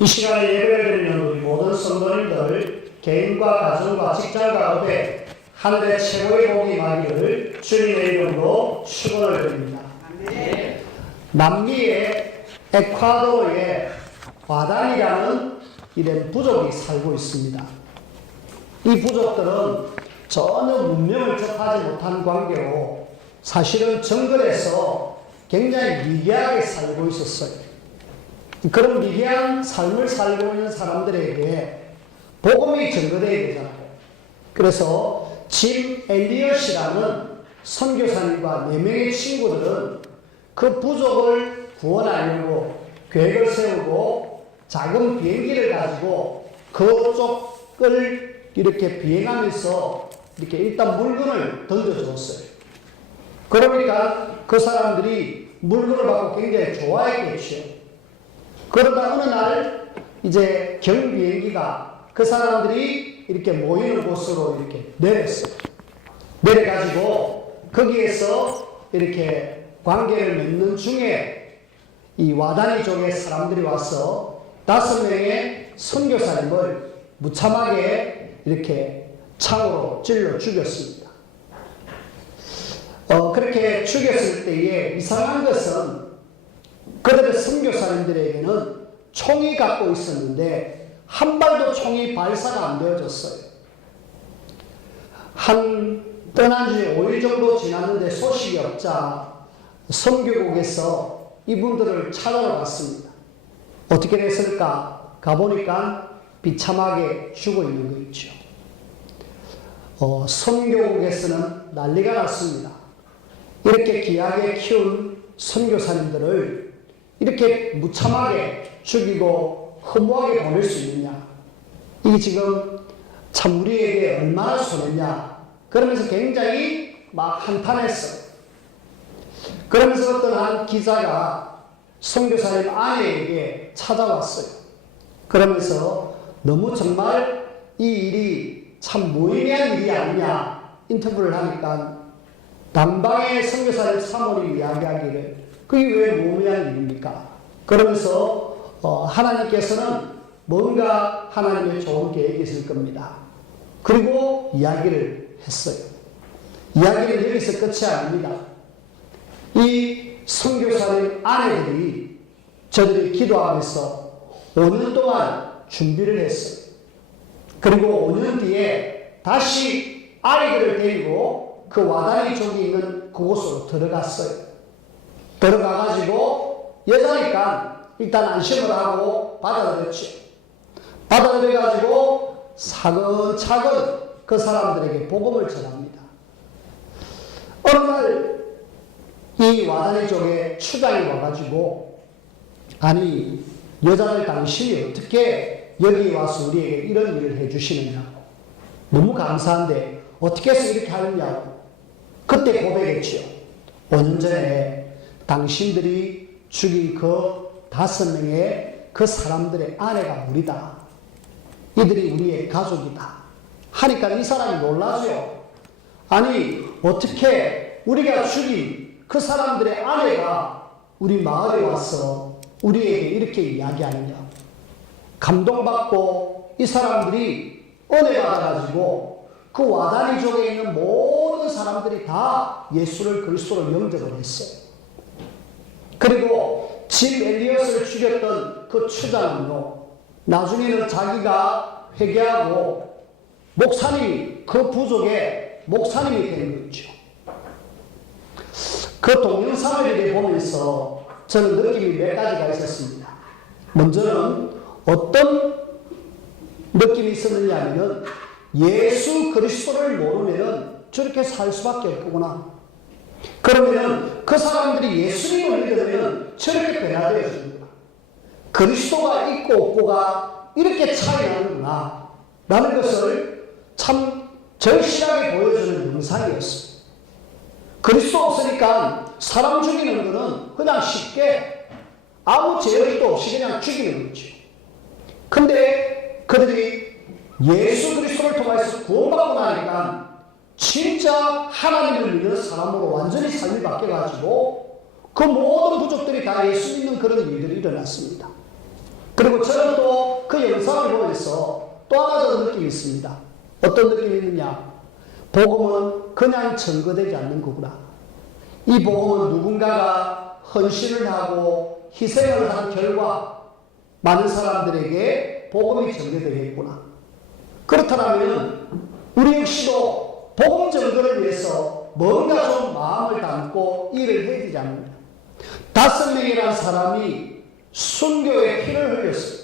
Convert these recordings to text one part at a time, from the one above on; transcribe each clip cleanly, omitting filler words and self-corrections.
이 시간에 예배를 드리는 우리 모든 성도님들 개인과 가정과 직장과 업에 하늘의 최고의 복이 임하기를 주님의 이름으로 축원을 드립니다. 남미의 에콰도르에 와단이라는 이런 부족이 살고 있습니다. 이 부족들은 전혀 문명을 접하지 못한 관계로 사실은 정글에서 굉장히 미개하게 살고 있었어요. 그런 미개한 삶을 살고 있는 사람들에게 복음이 전거되어야 되잖아요. 그래서 짐 엘리엇이라는 선교사님과 4명의 친구들은 그 부족을 구원하려고 계획을 세우고 작은 비행기를 가지고 그쪽을 이렇게 비행하면서 이렇게 일단 물건을 던져줬어요. 그러니까 그 사람들이 물건을 받고 굉장히 좋아했겠죠. 그러다 어느 날 이제 경비행기가 그 사람들이 이렇게 모이는 곳으로 이렇게 내렸어요. 내려가지고 거기에서 이렇게 관계를 맺는 중에 이 와다니 쪽의 사람들이 와서 5명의 선교사님을 무참하게 이렇게 창으로 찔러 죽였습니다. 그렇게 죽였을 때에 이상한 것은 그들의 선교사님들에게는 총이 갖고 있었는데 한 발도 총이 발사가 안 되어졌어요. 떠난 지 5일 정도 지났는데 소식이 없자 선교국에서 이분들을 찾아러 갔습니다. 어떻게 됐을까? 가보니까 비참하게 죽어 있는 거 있죠. 선교국에서는 난리가 났습니다. 이렇게 귀하게 키운 선교사님들을 이렇게 무참하게 죽이고 허무하게 보낼 수 있느냐? 이게 지금 참 우리에게 얼마나 손해냐? 그러면서 굉장히 막 한탄했어요. 그러면서 어떤 한 기자가 선교사님 아내에게 찾아왔어요. 그러면서 너무 정말 이 일이 참 무의미한 일이 아니냐 인터뷰를 하니까 남방의 선교사님 사모님 이야기하기를 그게 왜 무의미한 일입니까? 그러면서 하나님께서는 뭔가 하나님의 좋은 계획이 있을 겁니다. 그리고 이야기를 했어요. 이야기는 여기서 끝이 아닙니다. 이 선교사님 아내들이 저들이 기도하면서 5년 동안 준비를 했어요. 그리고 5년 뒤에 다시 아이들을 데리고 그 와다니 쪽에 있는 그곳으로 들어갔어요. 들어가가지고 여자니까 일단 안심을 하고 받아들였죠. 받아들여가지고 차근차근 그 사람들에게 복음을 전합니다. 어느 날 이 와다니 쪽에 추장이 와가지고 아니 여자를 당신이 어떻게 여기 와서 우리에게 이런 일을 해주시느냐고 너무 감사한데 어떻게 해서 이렇게 하느냐고 그때 고백했죠. 5년 전에 당신들이 죽인 그 5명의 그 사람들의 아내가 우리다. 이들이 우리의 가족이다. 하니까 이 사람이 놀라죠. 아니 어떻게 우리가 죽인 그 사람들의 아내가 우리 마을에 와서 우리에게 이렇게 이야기하느냐. 감동받고 이 사람들이 은혜 받아가지고 그 와다니 쪽에 있는 모든 사람들이 다 예수를 그리스도로 영접을 했어요. 그리고 짐 엘리엇을 죽였던 그 추장은요, 나중에는 자기가 회개하고 목사님이 그 부족의 목사님이 된 거죠. 그 동영상을 보면서 저는 느낌이 몇 가지가 있었습니다. 먼저는 어떤 느낌이 있었느냐 하면 예수 그리스도를 모르면 저렇게 살 수밖에 없구나. 그러면 그 사람들이 예수님을 믿으면 저렇게 변화되어집니다. 그리스도가 있고 없고가 이렇게 차이 나는구나 라는 것을 참 절실하게 보여주는 영상이었습니다. 그리스도 없으니까 사람 죽이는 것은 그냥 쉽게 아무 제어도 없이 그냥 죽이는 거죠. 근데 그들이 예수 그리스도를 통해서 구원받고 나니까 진짜 하나님을 믿는 사람으로 완전히 삶이 바뀌어가지고 그 모든 부족들이 다 예수 믿는 그런 일들이 일어났습니다. 그리고 저는 또 그 영상을 보면서 또 하나 더 느낌이 있습니다. 어떤 느낌이 있느냐? 복음은 그냥 증거되지 않는 거구나. 이 복음은 누군가가 헌신을 하고 희생을 한 결과 많은 사람들에게 복음이 전개되겠구나. 그렇다면 우리 역시도 복음 전거를 위해서 뭔가 좀 마음을 담고 일을 해야 되지 않느냐. 5명이라는 사람이 순교의 피를 흘렸어요.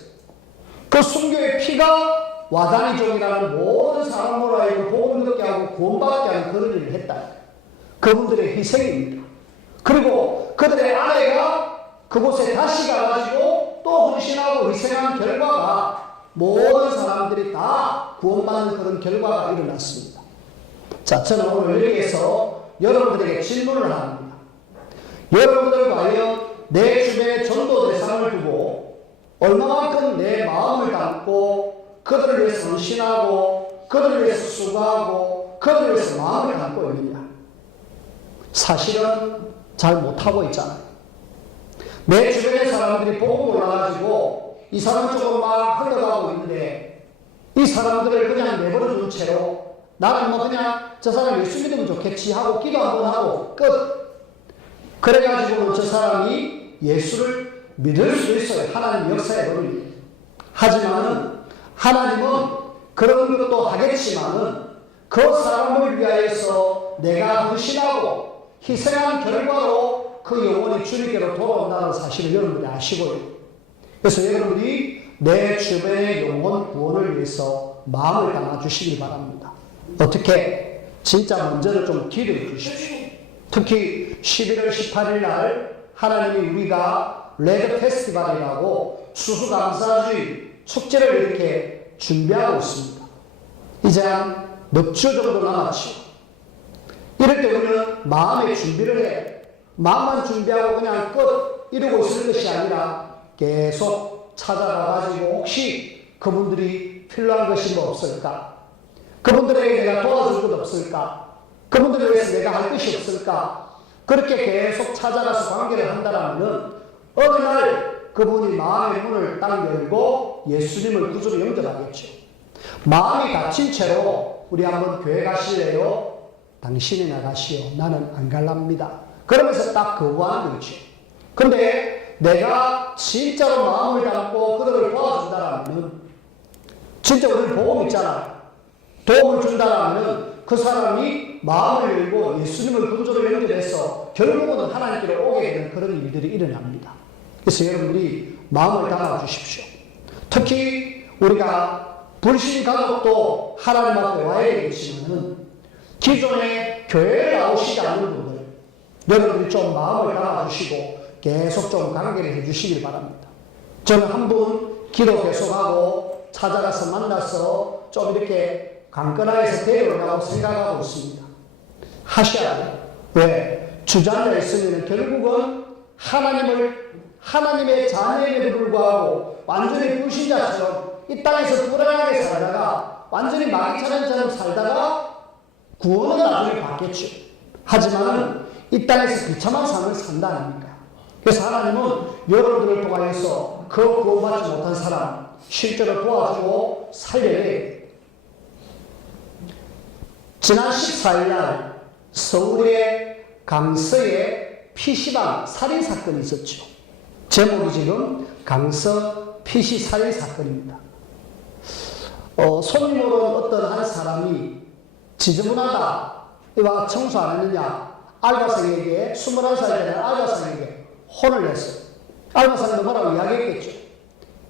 그 순교의 피가 와다니족이라는 모든 사람으로 하여금 복음 듣게 하고 구원받게 하는 그런 일을 했다. 그분들의 희생입니다. 그리고 그들의 아내가 그곳에 다시 가가지고 또 헌신하고 희생한 결과가 모든 사람들이 다 구원받는 그런 결과가 일어났습니다. 자, 저는 오늘 여기에서 여러분들에게 질문을 합니다. 여러분들 과연 내 주변에 전도 대상을 두고 얼마만큼 내 마음을 담고 그들을 위해서 헌신하고 그들을 위해서 수고하고 그들을 위해서 마음을 담고 있느냐? 사실은 잘 못하고 있잖아요. 내 주변의 사람들이 보고 올라가지고 이 사람 쪽으로 막 흘러가고 있는데 이 사람들을 그냥 내버려 둔 채로 나는 뭐 그냥 저 사람 예수 믿으면 좋겠지 하고 기도 한번 하고 끝. 그래가지고 저 사람이 예수를 믿을 수 있어요. 하나님 역사에 버립니다. 하지만은 하나님은 그런 것도 하겠지만은 그 사람을 위하여서 내가 헌신하고 희생한 결과로 그 영혼이 주님께로 돌아온다는 사실을 여러분들이 아시고요. 그래서 여러분들이 내 주변의 영혼 구원을 위해서 마음을 담아주시기 바랍니다. 어떻게? 진짜 먼저는 좀 기도해 주십시오. 특히 11월 18일 날 하나님이 우리가 레드 페스티벌이라고 추수감사주의 축제를 이렇게 준비하고 있습니다. 이제 한 몇 주 정도 남았죠. 이럴 때 우리는 마음의 준비를 해. 마음만 준비하고 그냥 끝 이러고 있을 것이 아니라 계속 찾아가가지고 혹시 그분들이 필요한 것이 뭐 없을까? 그분들에게 내가 도와줄 것 없을까? 그분들을 위해서 내가 할 것이 없을까? 그렇게 계속 찾아가서 관계를 한다면 어느 날 그분이 마음의 문을 딱 열고 예수님을 구주로 영접하겠죠. 마음이 닫힌 채로 우리 한번 교회 가실래요? 당신이 나가시오. 나는 안 갈랍니다. 그러면서 딱 거부하는 거죠. 근데 내가 진짜로 마음을 담고 그들을 도와준다면 진짜 우리는 복음 있잖아요. 도움을 준다면 그 사람이 마음을 열고 예수님을 구주로 영접해서 결국은 하나님께로 오게 되는 그런 일들이 일어납니다. 그래서 여러분들이 마음을 담아 주십시오. 특히 우리가 불신 가족도 하나님 앞에 와야 되겠지만 기존에 교회에 나오시지 않는 분들 여러분들이 좀 마음을 담아 주시고 계속 좀 관계를 해 주시길 바랍니다. 저는 한 분 기도 계속하고 찾아가서 만나서 좀 이렇게 강건하게서 데려오려고 생각하고 있습니다. 하셔야 돼요. 왜? 주저앉아 있으면 결국은 하나님의 자녀에도 불구하고 완전히 불신자처럼 이 땅에서 불안하게 살다가 완전히 마귀처럼 살다가 구원은 나중에 받겠죠. 하지만 이 땅에서 비참한 삶을 산다 아닙니까? 그래서 하나님은 여러분들을 통하여서 그 구원받지 못한 사람 실제로 도와주고 살려야 돼요. 지난 14일 날 서울의 강서에 PC방 살인사건이 있었죠. 제목이 지금 강서 PC 살인사건입니다. 손님으로 온 어떤 한 사람이 지저분하다. 와 청소 안 했느냐. 알바생에게 21살 되는 알바생에게 혼을 냈어요. 알바생은 뭐라고 이야기했겠죠.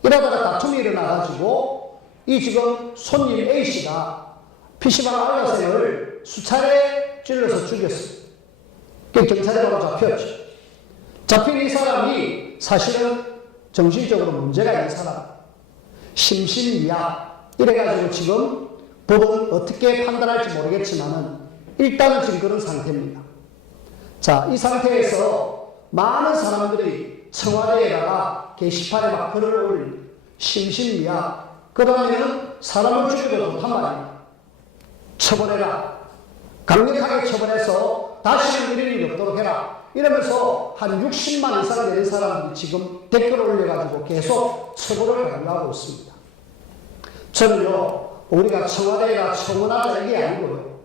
이러다가 다툼이 일어나가지고 이 지금 손님 A씨가 PC방 알바생을 수차례 찔러서 죽였어요. 경찰에 바로 잡혔죠. 잡힌 이 사람이 사실은 정신적으로 문제가 있는 사람. 심신미약. 이래가지고 지금 법은 어떻게 판단할지 모르겠지만은 일단은 지금 그런 상태입니다. 자, 이 상태에서 많은 사람들이 청와대에다가 게시판에 막 글을 올립니다. 심신미약. 그 다음에는 사람을 죽여도 좋단 말이에요. 처벌해라. 강력하게 처벌해서 다시는 이런 일이 없도록 해라. 이러면서 한 60만 이상 되는 사람들이 지금 댓글을 올려가지고 계속 처벌을 강요하고 있습니다. 저는요, 우리가 청와대가 청원하자 이게 아니고요.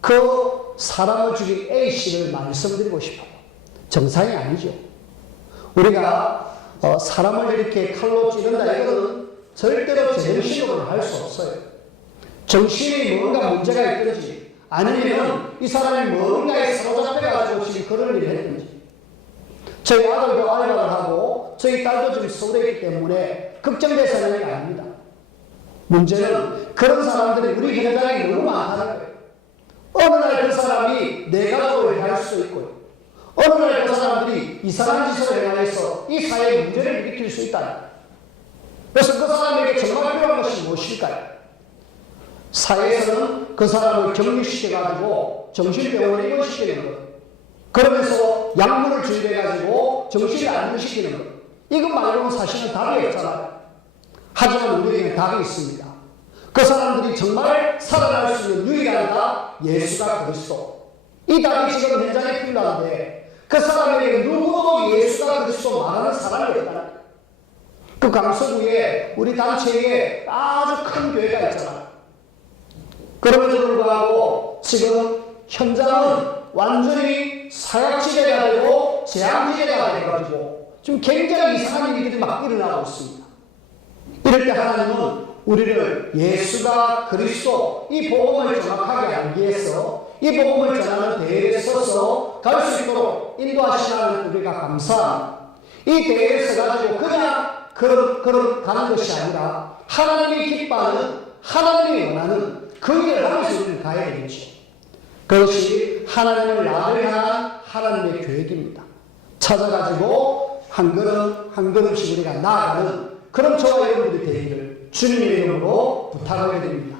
그 사람을 죽인 A씨를 말씀드리고 싶어요. 정상이 아니죠. 우리가 사람을 이렇게 칼로 찌른다 이거는 절대로 제정신으로 할 수 없어요. 정신이 뭔가 문제가 있든지 아니면 이 사람이 뭔가에 사로잡혀가지고 지금 그런 일을 했든지. 저희 아들도 알바를 하고 저희 딸도 지금 서울에 있기 때문에 걱정될 사람이 아닙니다. 문제는 그런 사람들이 우리 현장에 너무 많다는 거예요. 어느 날 그 사람이 내 가족을 할 수 있고요. 어느 날 그 사람들이 이상한 짓을 행하여서 이 사회에 문제를 일으킬 수 있다. 그래서 그 사람에게 정말 필요한 것이 무엇일까요? 사회에서는 그 사람을 격리시켜가지고 정신병원에 입원시키는 것. 그러면서 약물을 주입해가지고 정신을 안정시키는 것. 이것 말고는 사실은 답이 없잖아요. 하지만 우리에게 답이 있습니다. 그 사람들이 정말 살아날 수 있는 유일한 답, 예수가 그리스도. 이 답이 지금 현장에 필요한데 그 사람에게 누구도 예수가 그리스도 말하는 사람이 없다. 그 강서구에 우리 단체에 아주 큰 교회가 있잖아. 그럼에도 불구하고 지금 현장은 완전히 사각지대가 되고 재앙지대가 돼가지고 지금 굉장히 이상한 일들이 막 일어나고 있습니다. 이럴 때 하나님은 우리를 예수가 그리스도 이 복음을 정확하게 알기 위해서 이 복음을 전하는 대회에 서서 갈 수 있도록 인도하시는 우리가 감사합니다. 이 대회에 서가지고 그냥 그런 가는 것이 아니라 하나님이 기뻐하는 하나님이 원하는 그 일을 하면서 우리는 가야 되겠죠. 그것이 하나님을 나를 향한 하나님의 계획입니다. 찾아가지고 한 걸음 한 걸음씩 우리가 나아가는 그런 저와 여러분들이 되기를 주님의 이름으로 부탁을 드립니다.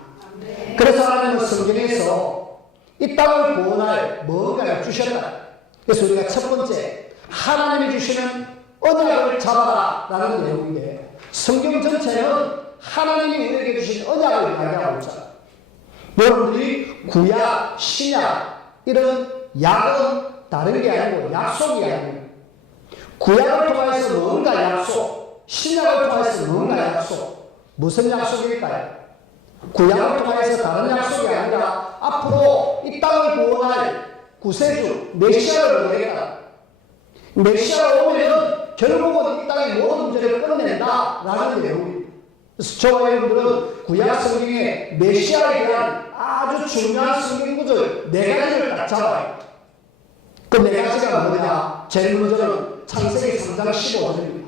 그래서 하나님은 성경에서 이 땅을 구원할 뭔가를 주셨다. 그래서 우리가 첫 번째 하나님이 주시는 언약을 잡아라 라는 내용인데 성경 전체는 하나님이 우리에게 주신 언약을 이야기하고 있잖아요. 여러분들이 구약, 신약 이런 약은 다른 게 아니고 약속이 아니고 구약을 통해서 뭔가 약속, 신약을 통해서 뭔가 약속. 무슨 약속일까요? 구약을 통해서 다른 약속이 아니라 앞으로 이 땅을 구원할 구세주 메시아를 보내겠다. 메시아가 오면 결국은 이 땅의 모든 문제를 끝낸다라는 내용입니다. 그래서 저와 여러분들은 구약 성경의 메시아에 대한 아주 중요한 성경 구절 네 가지를 딱 잡아요. 그 네 가지가 뭐냐? 제일 먼저는 창세기 3장 15절입니다.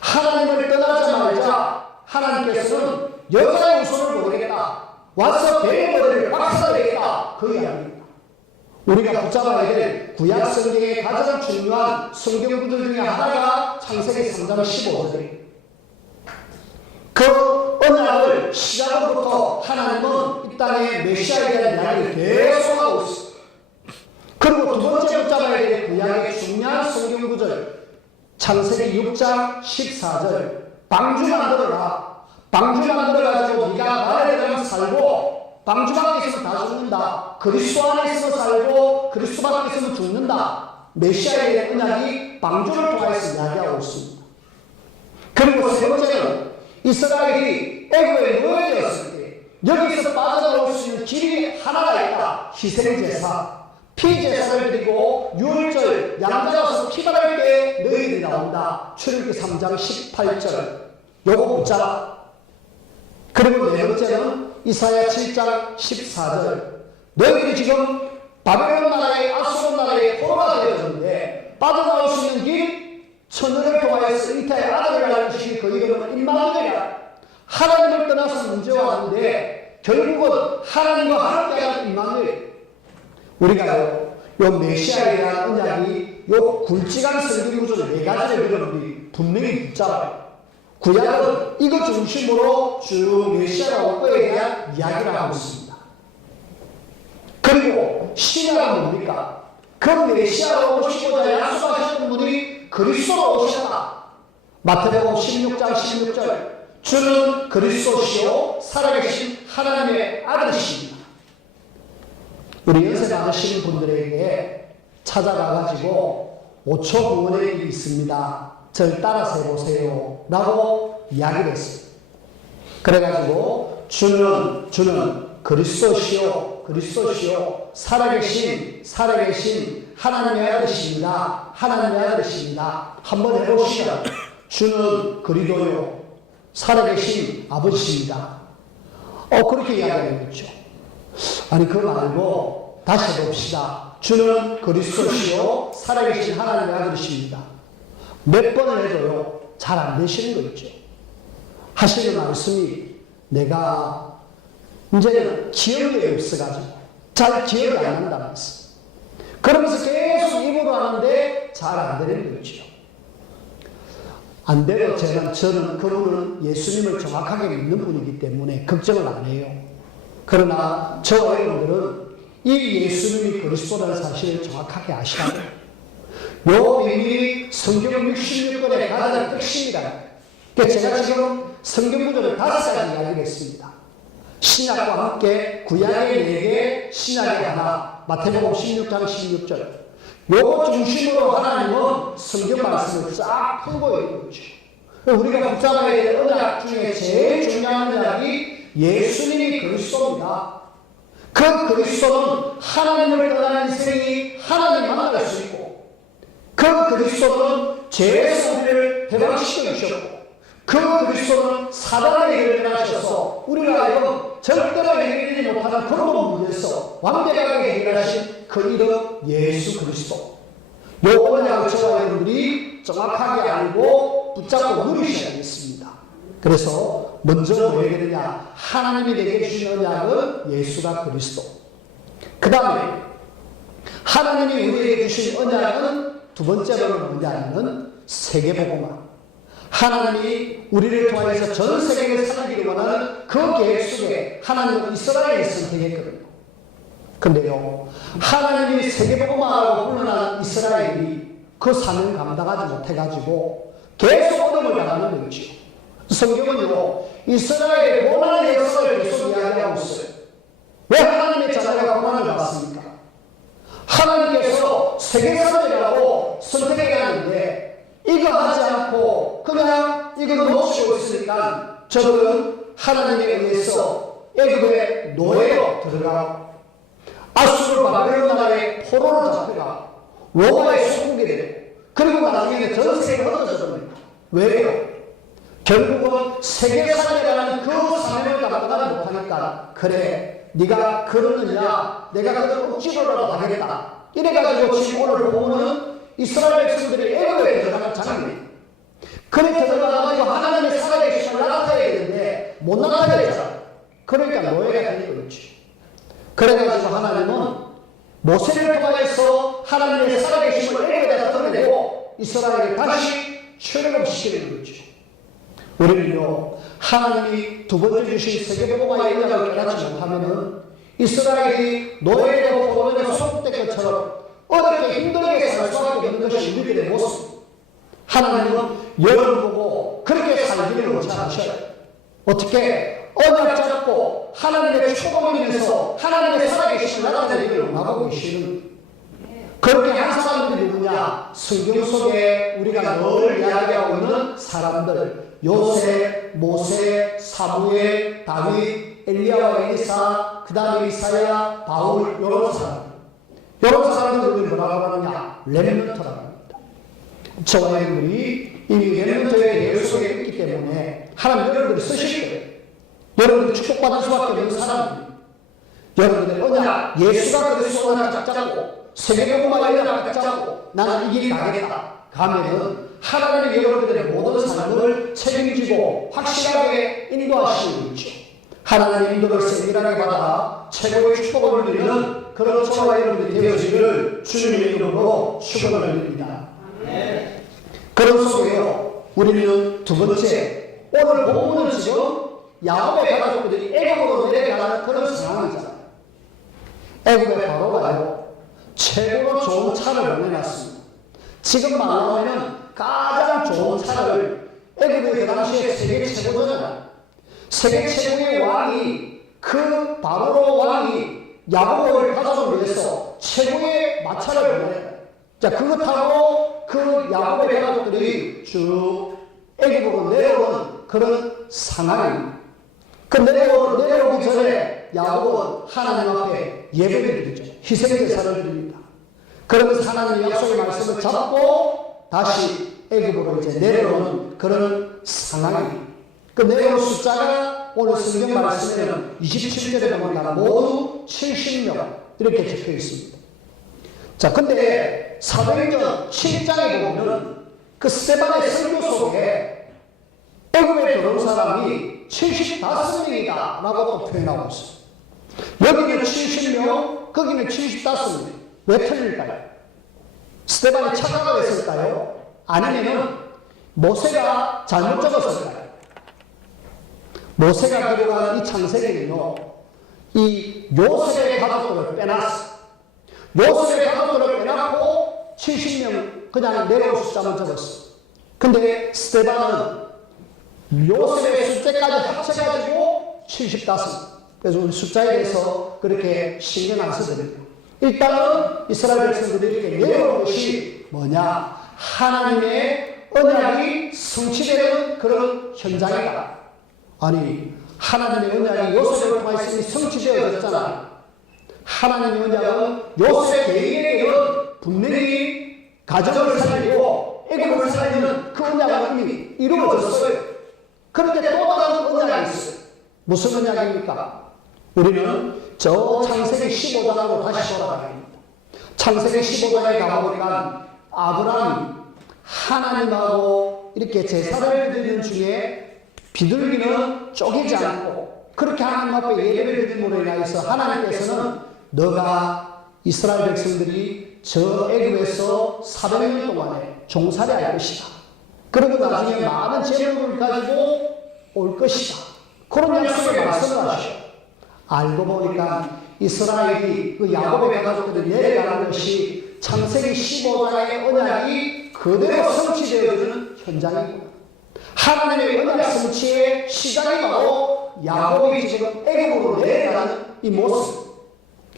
하나님을 떠나자마자 하나님께서는 여자의 후손을 보내겠다. 와서 대머리를 박살내겠다. 그 이야기입니다. 우리가 붙잡아야 될 구약 성경의 가장 중요한 성경 구절 중에 하나가 창세기 3장 15절입니다. 그 언약을 시작부터 하나님은 이 땅에 메시아에 대한 이야기를 계속하고 있습니다. 그리고 두 번째 붙잡아야 될 구약의 중요한 성경 구절 창세기 6장 14절 방주 만들어라. 방주 만들어가지고 네가 나를 들면 살고 방주 밖에 있으면 다 죽는다. 그리스도 안에 있으면 살고 그리스도 밖에 있으면 죽는다. 메시아에 대한 언약이 방주를 통해서 이야기하고 있습니다. 그리고 세 번째는 이스라엘이 애굽에 노예되었을 때 여기서 빠져나올 수 있는 길이 하나가 있다. 희생제사. 피제사를 드리고 유월절 양 잡아서 피 바를 때 너희들이 나온다. 출애굽기 3장 18절 요거 붙잡아. 그리고 네 번째는 이사야 7장 14절 너희들이 지금 바벨론 나라의 아수르 나라의 포로가 되었는데 빠져나올 수 있는 길 천년을 통하여서 이태의 아들을 낳으신 그 이름은 임마누엘이야. 하나님을 떠나서 문제가 왔는데 결국은 하나님과 함께하는 임마누엘. 우리가요, 요 메시아에 대한 언약이 요 굵직한 성경 구절 네 가지를 여러분들이 분명히 붙잡아요. 구약은 이거 중심으로 쭉 메시아가 올 거에 대한 이야기를 하고 있습니다. 그리고 신약은 뭡니까? 그 메시아가 오시고자 약속하셨던 분이 그리스도로 오셨다. 마태복음 16장 16절 주는 그리스도시요 살아계신 하나님의 아들이십니다. 우리 연세 많으신 분들에게 찾아가가지고 5초 구원의 길이 있습니다. 저를 따라서 해보세요. 라고 이야기를 했어요. 그래가지고 주는 그리스도시요 살아계신 하나님의 아들이십니다. 하나님의 아들이십니다. 한번 해보시면 주는 그리도요 살아계신 아버지십니다. 그렇게 이야기하는 거죠. 아니 그거 말고 다시 해봅시다. 주는 그리스도시요 살아계신 하나님의 아들이십니다. 몇 번을 해도요 잘 안 되시는 거 있죠. 하시는 말씀이 내가 이제는 기억력이 없어가지고 잘 기억이 안 난다면서 그러면서 계속 입으로 하는데 잘 안 되는 거죠. 안 돼도 저는 그분은 예수님을 정확하게 믿는 분이기 때문에 걱정을 안 해요. 그러나 저와 여러분들은 이 예수님이 그리스도라는 사실을 정확하게 아셔야 돼요. 요 비밀이 성경 66권의 가장 핵심이다. 그러니까 제가 지금 성경 구절을 5가지 이야기했습니다. 신약과 함께 구약의 4개, 신약의 하나, 마태복음 16장 16절. 요거 중심으로 하나님은 성경 말씀을 싹 풀고 있는 거죠. 우리가 붙잡아야 될 언약 중에 제일 중요한 언약이 예수님이 그리스도입니다. 그 그리스도는 하나님을 떠난 인생이 하나님 만날 수 있고, 그 그리스도는 죄에서 우리를 해방시켜 주셨고, 그 그리스도는 사단을 해결하셔서 우리가 하여금 절대로 해결되지 못하는 그런 문제에서 완벽하게 해결하신 그 이름 예수 그리스도. 요 언약을 저와 여러분들이 정확하게 알고 붙잡고 누리셔야겠습니다. 그래서 먼저 뭐 해야 되냐? 하나님이 내게 주신 언약은 예수가 그리스도. 그 다음에 하나님이 우리에게 주신 언약은 두 번째로는 뭐냐면 세계복음화. 하나님이 우리를 통해서 전 세계를 살리기를 원하는 그 계획 속에 하나님은 이스라엘을 선택했거든요. 근데요, 하나님이 세계복음화라고 불러난 이스라엘이 그 사명 감당하지 못해가지고 계속 어둠을 당하는 거죠. 성경은요, 이스라엘의 고난의 역사를 계속 이야기하고 있어요. 왜 하나님의 자녀가 고난을 받습니까? 하나님께서 세계사람이라고 선택해야 하는데 이거 하지 않고 그냥 이걸 놓치고 있으니까 저들은 하나님에 의해서 애굽의 노예로 들어가고 아수르 바벨론 나라의 포로로 잡혀가 로마의 속국이 되고 그리고 나중에는 전 세계가 흩어져 버립니다. 왜요? 결국은 세계사람이라는 그 사명을 감당하지 못하니까 그래 네가 그러느냐 내가 그걸 억지로라도 하겠다 이래가지고 지금 오늘 보면은 이스라엘 백성들이 애굽에 들어가는 장면이에요. 그래 들어가가지고 하나님의 살아계심을 나타내야 되는데 못 나타내잖아. 그러니까 노예가 되는 거지. 그래가지고 하나님은 모세를 통해서 하나님의 살아계심을 애굽에다 드러내고 이스라엘을 다시 출애굽시키는 거죠. 우리는요 하나님이 두 번째 주신 세계복음화의 언약을 깨닫지 못하면은 이스라엘이 노예되고 포로되고 소속된 것처럼 어렵게 힘들게 살 수밖에 없는 것이 우리들의 모습. 하나님은 여러분 보고 그렇게 살기를 원치 않으셔요. 어떻게 언약 잡고 하나님의 축복을 위해서 하나님의 살아계심을 나타내기를 원하고 계시는 그렇게 한 사람들이 누구냐? 성경 속에 우리가 늘 이야기하고 있는 사람들 요셉, 모세, 사무엘, 다윗, 엘리야와 엘리사, 그 다음에 이사야, 바울 이런 사람 이런 사람들을 뭐라고 하느냐? 렘넌트라고 합니다. 저와 여러분들이 이미 렘넌트의 예수 속에 있기 때문에 하나님 여러분들이 쓰실 거예요. 여러분들이 축복받을 수밖에 없는 사람들이 여러분들의 언약, 예수가 그리스도 언약 잡고 세계복음화 언약 잡고 나는 이 길 가겠다 가면은 하나님이 여러분들의 모든 삶을 책임지고 확실하게 인도하시는 거죠. 하나님의 인도를 세밀하게 받아 최고의 축복을 누리는 그런 저와 여러분들이 되어지기를 주님의 이름으로 축원을 드립니다. 그런 속에요 우리는 두 번째 오늘 본문은 지금 야곱의 가족들이 애굽으로 내려가는 그런 상황이잖아요. 애굽의 바로가요 최고로 좋은 차를 보내놨습니다. 지금 말하면 가장 좋은 차를 애굽의 그 당시에 세계 최고잖아요. 세계 최고의 왕이 그 바로 왕이 야곱을 가족을 위해서 최고의 마차를 보냈다. 자, 그거 타고 그 야곱의 가족들이 쭉 애굽으로 내려오는 그런 상황입니다. 그 내려오기 전에 야곱은 하나님 앞에 예배를 드리죠. 희생제사를 드립니다. 그러면서 하나님의 약속의 말씀을 잡고 다시 애굽으로 이제 내려오는 그런 상황입니다. 그 내려온 숫자가 오늘 성경 말씀에는 27절에 보면 모두 70명 이렇게 적혀 있습니다. 자, 근데 사도행전 7장에 보면 그 스데반의 설교 속에 애굽에 들어온 사람이 75명이다 라고 또 표현하고 있어요. 여기는 70명, 거기는 75명. 왜 틀릴까요? 스데반이 착각을 했을까요? 아니면 모세가 잘못 적었을까요? 모세가 들어간 이 창세기는요, 이 요셉의 가족들을 빼놨어. 요셉의 가족들을 빼놨고 70명 그냥 내려온 숫자만 적었어. 근데 스데반은 요셉의 숫자까지 합쳐가지고 75. 그래서 우리 숫자에 대해서 그렇게 신경 안 쓰거든요. 일단은 이스라엘 백성들이 이렇게 내려온 것이 뭐냐? 하나님의 언약이 성취되는 그런 현장이다. 아니, 하나님의 언약이 요셉을 통해서 성취되어졌잖아요. 하나님의 언약은 요셉 개인에게는 분명히 가정을 살리고 애굽을 살리는 그 언약은 이미 이루어졌어요. 그런데 또 다른 언약이 있어요. 무슨 언약입니까? 우리는 저 창세기 15장으로 다시 돌아가야 합니다. 창세기 15장에 가보니까 아브라함이 하나님하고 이렇게 제사를 드리는 중에 비둘기는 쪼개지 않고 그렇게 하나님 앞에 예배를 드림으로 인하여서 하나님께서는 너가 이스라엘 백성들이 저 애굽에서 400년 동안에 종살이할 것이다. 그리고 나중에 많은 재물을 가지고 올 것이다. 그런 약속을 말씀하시오. 알고 보니까 이스라엘이 그 야곱의 가족들이 내려가는 것이 창세기 15장의 언약이 그대로 성취되어지는 현장이구나. 하나님의 언약 성취의 시작이 바로 야곱이 지금 애굽으로 내려가는 이 모습.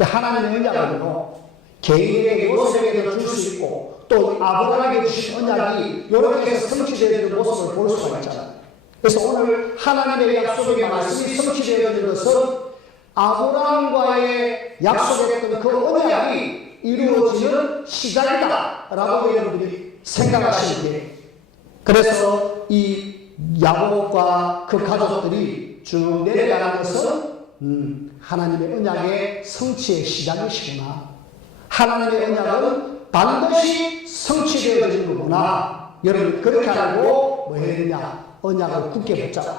하나님의 언약은요, 개인에게 요셉에게 줄 수 있고 또 아브라함에게 주신 언약이 이렇게 해서 성취되어지는 모습을 볼 수가 있잖아요. 그래서 오늘 하나님의 약속의 말씀이 성취되어지는 것은 아브라함과의 약속했던 그 언약이 이루어지는 시작이다 라고 여러분들이 생각하시면 돼요. 그래서 이 야곱과 그 가족들이 쭉 내려가는 것은 하나님의 언약의 성취의 시작이시구나. 하나님의 언약은 반드시 성취되어지는 거구나. 여러분 그렇게 알고 뭐 해야 되냐? 언약을 굳게 붙잡아.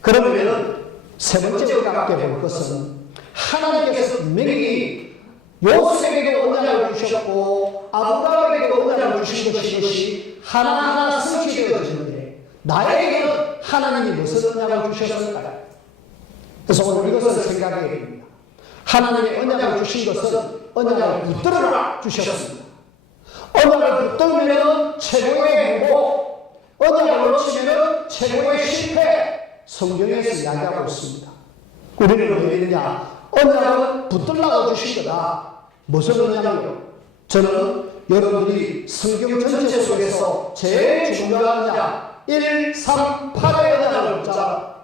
그러면 세 번째 우리가 함께 볼 것은 하나님께서 분명히 요셉에게도 언약을 주셨고 아브라함에게도 언약을 주신 것이 하나하나 성취되어지는데 나에게는 하나님이 무슨 언약을 주셨을까요? 그래서 오늘 이것을 생각해야 됩니다. 하나님의 언약을 주신 것은 언약을 붙들어라 주셨습니다. 언약을 붙들면 최고의 행복, 언약을 놓치면 최고의 실패, 성경에서 이야기하고 있습니다. 우리는 왜 이러냐? 언약은 붙들라고 주신 거다. 무슨 언약이요? 저는 여러분들이 성경 전체 속에서 제일 중요한 언약 138의 언약을 붙잡아.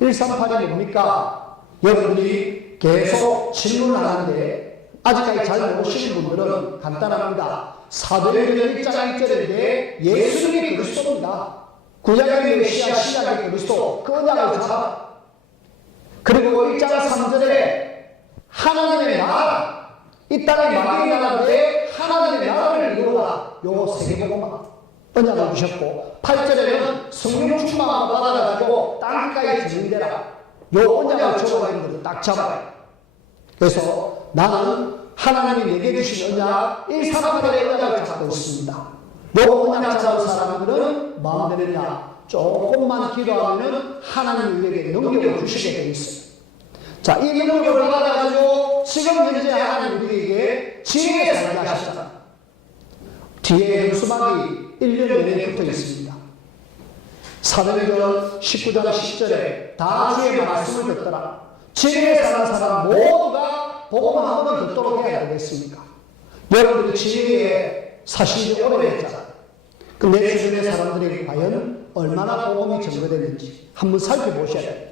138이 뭡니까? 여러분들이 계속 질문을 하는데 아직까지 잘 모르시는 분들은 간단합니다. 사도행전 1장 1절인데 예수님이 그리스도입니다. 구약의 메시아, 신약의 그리스도, 그 언약을 잡아. 그리고 1장 3절에 하나님의 나라, 이 땅에 마귀의 나라인데 하나님의 나라를 이루라. 요 세계복음화 언약을 주셨고 8절에는 성령 충만함을 받아가지고 땅까지 진행되라. 요 언약을 적어가는 것을 딱 잡아요. 그래서 나는 하나님이 내게 주신 언약 138의 언약을 잡고 있습니다. 요 언약 잡은 사람들은 마음 되느냐? 조금만 기도하면 하나님이 우리에게 능력을 주시게 되어 있어요. 자, 이 능력을 받아가지고 지금 현재 하나님 우리에게 지혜에 살게 하셨다. 뒤에 수박이 1년 내내 붙어 있습니다. 사도행전 19장 10절에 다 주의 말씀을 듣더라. 지혜에 사는 사람 모두가 복음 한 번 듣도록 해야 되겠습니까? 여러분들 진리에 사신 지 오래됐잖아요. 내 주변의 사람들에게 과연 얼마나 복음이 전거됐는지 한번 살펴보셔야 돼요.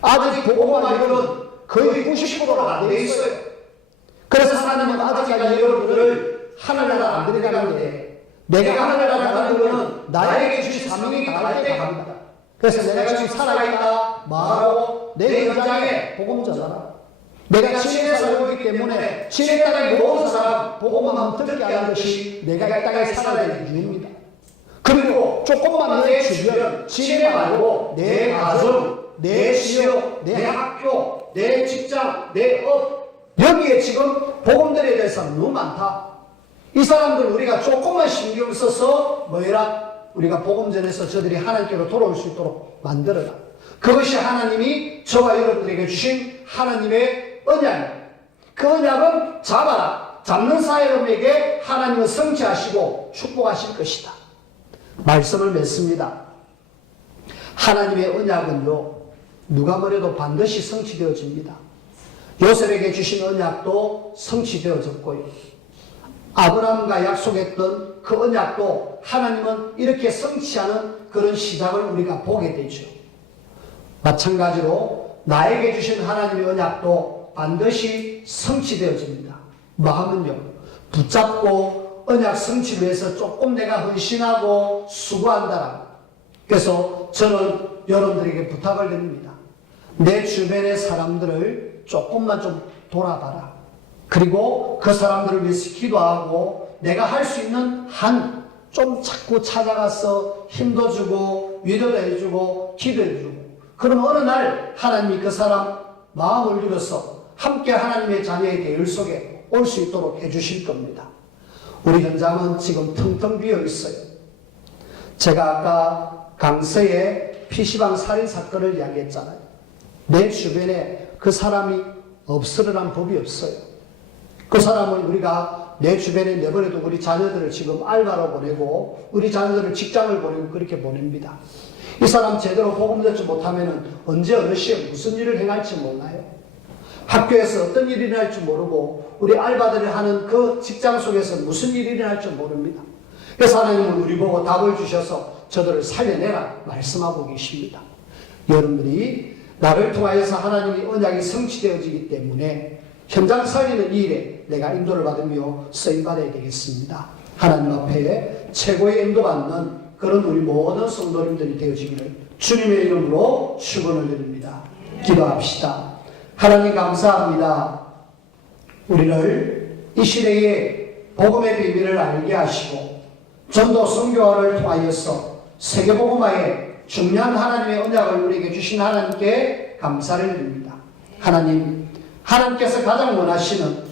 아직 복음화율은 거의 90%가 안 돼 있어요. 그래서 하나님은 아직까지 여러분들을 하늘나라 안 들어가는데, 내가 하늘나라 가는 것은 나에게 주신 사명이 다할 때 갑니다. 그래서 내가 지금 살아있다 말하고 내 현장에 복음 전하라. 내가 진리에 살고 있기 때문에 진리에 따라 모든 사람 복음만 듣게 하는 것이 내가 이 땅에 살아야 되는 이유입니다. 그리고 조금만 내 주변, 진리 말고 내 가정, 내 지역, 내 학교, 내 직장, 내 업, 여기에 지금 복음들에 대해서 너무 많다. 이 사람들 우리가 조금만 신경 써서 뭐해라? 우리가 복음 전해서 저들이 하나님께로 돌아올 수 있도록 만들어라. 그것이 하나님이 저와 여러분들에게 주신 하나님의 언약입니다. 그 언약은 잡아라. 잡는 사람에게 하나님은 성취하시고 축복하실 것이다. 말씀을 맺습니다. 하나님의 언약은요, 누가 뭐래도 반드시 성취되어집니다. 요셉에게 주신 언약도 성취되어졌고요. 아브라함과 약속했던 그 언약도 하나님은 이렇게 성취하는 그런 시작을 우리가 보게 되죠. 마찬가지로 나에게 주신 하나님의 언약도 반드시 성취되어집니다. 마음은요, 붙잡고 언약 성취를 위해서 조금 내가 헌신하고 수고한다. 그래서 저는 여러분들에게 부탁을 드립니다. 내 주변의 사람들을 조금만 좀 돌아봐라. 그리고 그 사람들을 위해서 기도하고 내가 할 수 있는 한 좀 자꾸 찾아가서 힘도 주고 위로도 해주고 기도해주고, 그럼 어느 날 하나님이 그 사람 마음을 열어서 함께 하나님의 자녀의 대열 속에 올 수 있도록 해주실 겁니다. 우리 현장은 지금 텅텅 비어 있어요. 제가 아까 강서의 PC방 살인 사건을 이야기했잖아요. 내 주변에 그 사람이 없으리란 법이 없어요. 그 사람을 우리가 내 주변에 내버려도 우리 자녀들을 지금 알바로 보내고 우리 자녀들을 직장을 보내고 그렇게 보냅니다. 이 사람 제대로 복음 듣지 못하면 언제 어느 시에 무슨 일을 행할지 몰라요. 학교에서 어떤 일이 일어날지 모르고 우리 알바들이 하는 그 직장 속에서 무슨 일이 일어날지 모릅니다. 그래서 하나님은 우리 보고 답을 주셔서 저들을 살려내라 말씀하고 계십니다. 여러분들이 나를 통하여서 하나님의 언약이 성취되어지기 때문에 현장 살리는 이 일에 내가 인도를 받으며 쓰임받아야 되겠습니다. 하나님 앞에 최고의 인도받는 그런 우리 모든 성도님들이 되어지기를 주님의 이름으로 축원을 드립니다. 기도합시다. 하나님 감사합니다. 우리를 이 시대에 복음의 비밀을 알게 하시고 전도 선교화를 통하여서 세계복음화에 중요한 하나님의 언약을 우리에게 주신 하나님께 감사를 드립니다. 하나님께서 가장 원하시는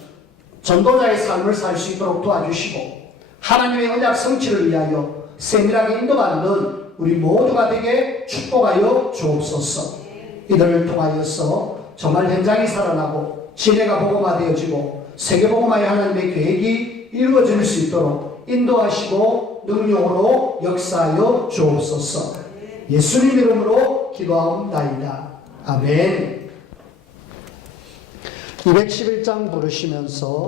전도자의 삶을 살 수 있도록 도와주시고 하나님의 언약 성취를 위하여 세밀하게 인도받는 우리 모두가 되게 축복하여 주옵소서. 이들을 통하여서 정말 현장이 살아나고 진리가 복음화되어지고 세계복음화의 하나님의 계획이 이루어질 수 있도록 인도하시고 능력으로 역사하여 주옵소서. 예수님 이름으로 기도하옵나이다. 아멘. 211장 부르시면서